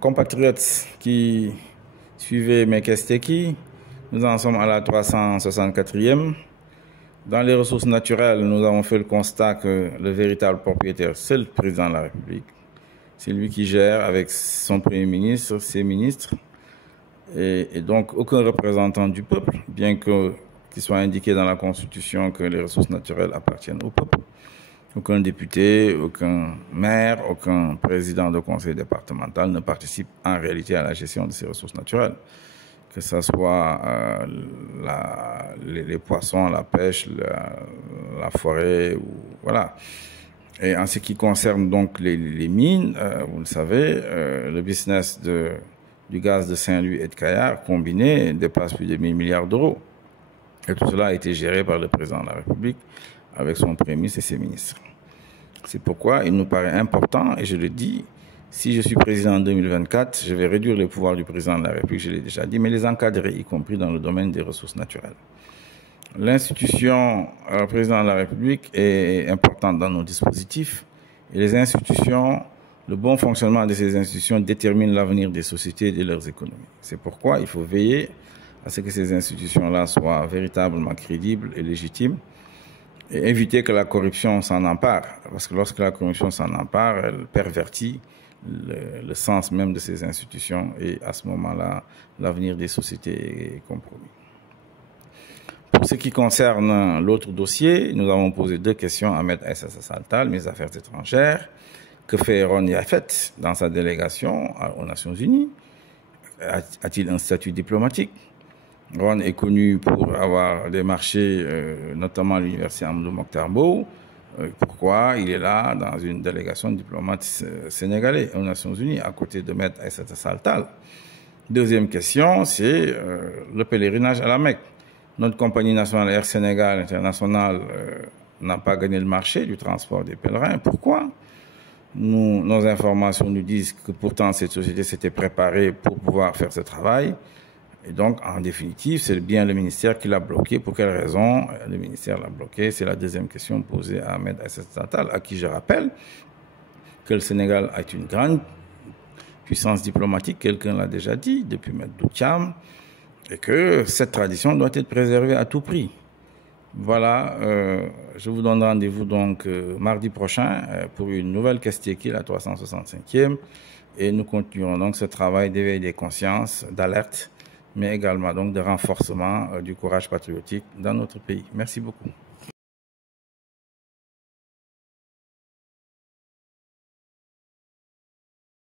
Compatriotes qui suivaient mes Kesteki, nous en sommes à la 364e. Dans les ressources naturelles, nous avons fait le constat que le véritable propriétaire, c'est le président de la République. C'est lui qui gère avec son Premier ministre, ses ministres, et donc aucun représentant du peuple, bien qu'il soit indiqué dans la Constitution que les ressources naturelles appartiennent au peuple. Aucun député, aucun maire, aucun président de conseil départemental ne participe en réalité à la gestion de ces ressources naturelles. Que ce soit les poissons, la pêche, la forêt, voilà. Et en ce qui concerne donc les mines, vous le savez, le business du gaz de Saint-Louis et de Kayar combiné dépasse plus de 1000 milliards d'euros. Et tout cela a été géré par le président de la République avec son Premier ministre et ses ministres. C'est pourquoi il nous paraît important, et je le dis, si je suis président en 2024, je vais réduire les pouvoirs du président de la République, je l'ai déjà dit, mais les encadrer, y compris dans le domaine des ressources naturelles. L'institution président de la République est importante dans nos dispositifs, et les institutions, le bon fonctionnement de ces institutions détermine l'avenir des sociétés et de leurs économies. C'est pourquoi il faut veiller à ce que ces institutions-là soient véritablement crédibles et légitimes, et éviter que la corruption s'en empare, parce que lorsque la corruption s'en empare, elle pervertit le sens même de ces institutions, et à ce moment-là, l'avenir des sociétés est compromis. Pour ce qui concerne l'autre dossier, nous avons posé 2 questions à M. Aïssata Tall Sall, ministre des Affaires étrangères. Que fait Ron Yafet dans sa délégation aux Nations Unies? A-t-il un statut diplomatique? Ron est connu pour avoir démarché notamment l'université Amadou Mokhtar Mbow. Pourquoi il est là dans une délégation de diplomates sénégalais aux Nations Unies à côté de M. Aïssata Tall Sall? Deuxième question, c'est le pèlerinage à la Mecque. Notre compagnie nationale Air Sénégal International n'a pas gagné le marché du transport des pèlerins. Pourquoi? Nos informations nous disent que pourtant cette société s'était préparée pour pouvoir faire ce travail. Et donc, en définitive, c'est bien le ministère qui l'a bloqué. Pour quelle raison le ministère l'a bloqué? C'est la deuxième question posée à M. Aïssata Tall Sall, à qui je rappelle que le Sénégal a une grande puissance diplomatique, quelqu'un l'a déjà dit, depuis M. Doutiam, et que cette tradition doit être préservée à tout prix. Voilà, je vous donne rendez-vous donc mardi prochain pour une nouvelle Kesteki, la 365e, et nous continuerons donc ce travail d'éveil des consciences, d'alerte, mais également donc de renforcement du courage patriotique dans notre pays. Merci beaucoup.